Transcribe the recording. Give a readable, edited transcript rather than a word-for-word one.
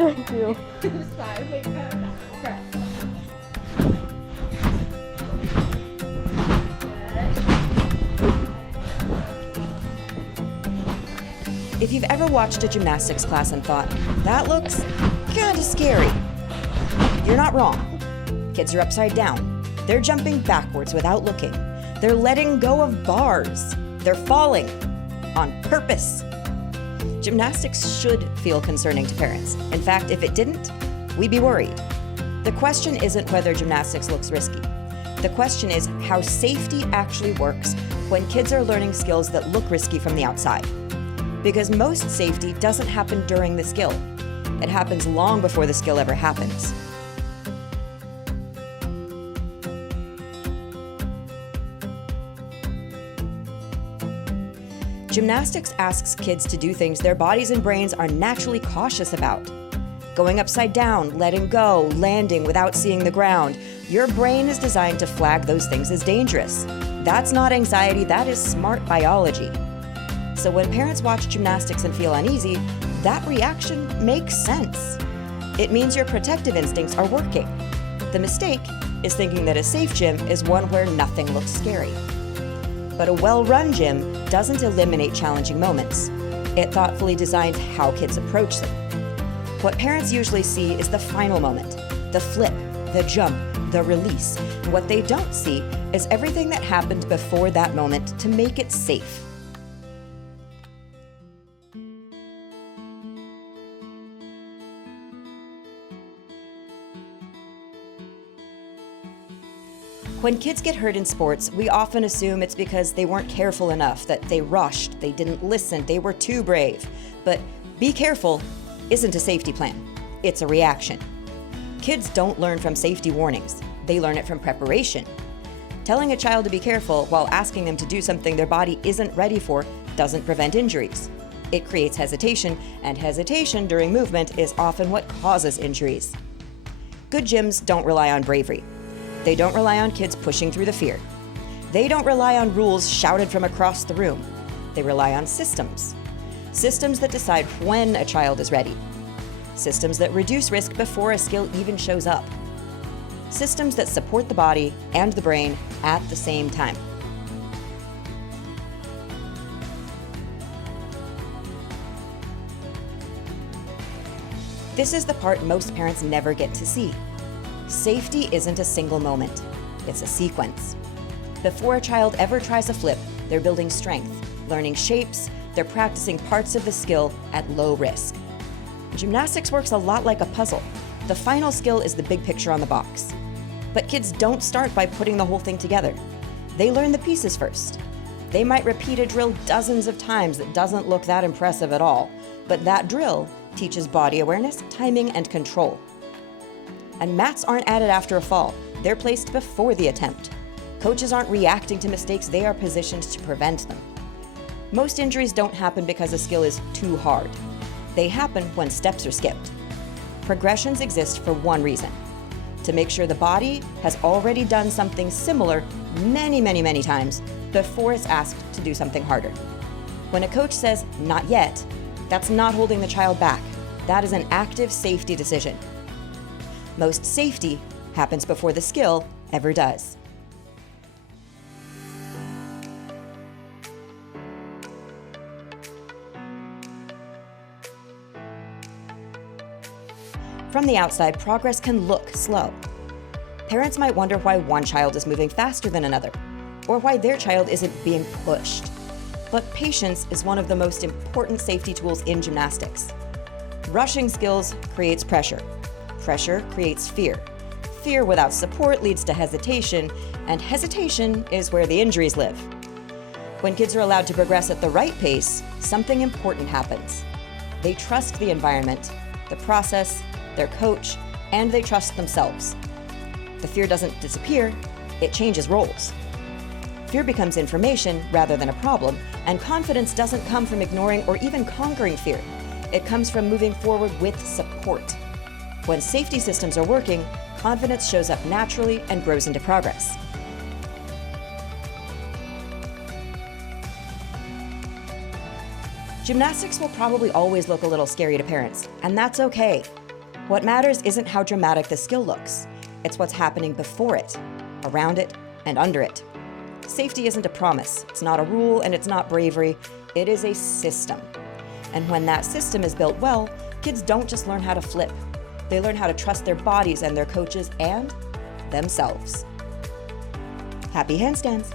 interview. If you've ever watched a gymnastics class and thought, that looks kinda scary, you're not wrong. Kids are upside down. They're jumping backwards without looking. They're letting go of bars. They're falling on purpose. Gymnastics should feel concerning to parents. In fact, if it didn't, we'd be worried. The question isn't whether gymnastics looks risky. The question is how safety actually works when kids are learning skills that look risky from the outside. Because most safety doesn't happen during the skill. It happens long before the skill ever happens. Gymnastics asks kids to do things their bodies and brains are naturally cautious about. Going upside down, letting go, landing without seeing the ground. Your brain is designed to flag those things as dangerous. That's not anxiety, that is smart biology. So when parents watch gymnastics and feel uneasy, that reaction makes sense. It means your protective instincts are working. The mistake is thinking that a safe gym is one where nothing looks scary. But a well-run gym doesn't eliminate challenging moments. It thoughtfully designs how kids approach them. What parents usually see is the final moment, the flip, the jump, the release. And what they don't see is everything that happened before that moment to make it safe. When kids get hurt in sports, we often assume it's because they weren't careful enough, that they rushed, they didn't listen, they were too brave. But be careful isn't a safety plan. It's a reaction. Kids don't learn from safety warnings. They learn it from preparation. Telling a child to be careful while asking them to do something their body isn't ready for doesn't prevent injuries. It creates hesitation, and hesitation during movement is often what causes injuries. Good gyms don't rely on bravery. They don't rely on kids pushing through the fear. They don't rely on rules shouted from across the room. They rely on systems. Systems that decide when a child is ready. Systems that reduce risk before a skill even shows up. Systems that support the body and the brain at the same time. This is the part most parents never get to see. Safety isn't a single moment, it's a sequence. Before a child ever tries a flip, they're building strength, learning shapes, they're practicing parts of the skill at low risk. Gymnastics works a lot like a puzzle. The final skill is the big picture on the box. But kids don't start by putting the whole thing together. They learn the pieces first. They might repeat a drill dozens of times that doesn't look that impressive at all, but that drill teaches body awareness, timing, and control. And mats aren't added after a fall. They're placed before the attempt. Coaches aren't reacting to mistakes, they are positioned to prevent them. Most injuries don't happen because a skill is too hard. They happen when steps are skipped. Progressions exist for one reason: to make sure the body has already done something similar many times before it's asked to do something harder. When a coach says, "not yet," that's not holding the child back. That is an active safety decision. Most safety happens before the skill ever does. From the outside, progress can look slow. Parents might wonder why one child is moving faster than another, or why their child isn't being pushed. But patience is one of the most important safety tools in gymnastics. Rushing skills creates pressure. Pressure creates fear. Fear without support leads to hesitation, and hesitation is where the injuries live. When kids are allowed to progress at the right pace, something important happens. They trust the environment, the process, their coach, and they trust themselves. The fear doesn't disappear, it changes roles. Fear becomes information rather than a problem, and confidence doesn't come from ignoring or even conquering fear. It comes from moving forward with support. When safety systems are working, confidence shows up naturally and grows into progress. Gymnastics will probably always look a little scary to parents, and that's okay. What matters isn't how dramatic the skill looks. It's what's happening before it, around it, and under it. Safety isn't a promise. It's not a rule, and it's not bravery. It is a system. And when that system is built well, kids don't just learn how to flip. They learn how to trust their bodies and their coaches and themselves. Happy handstands!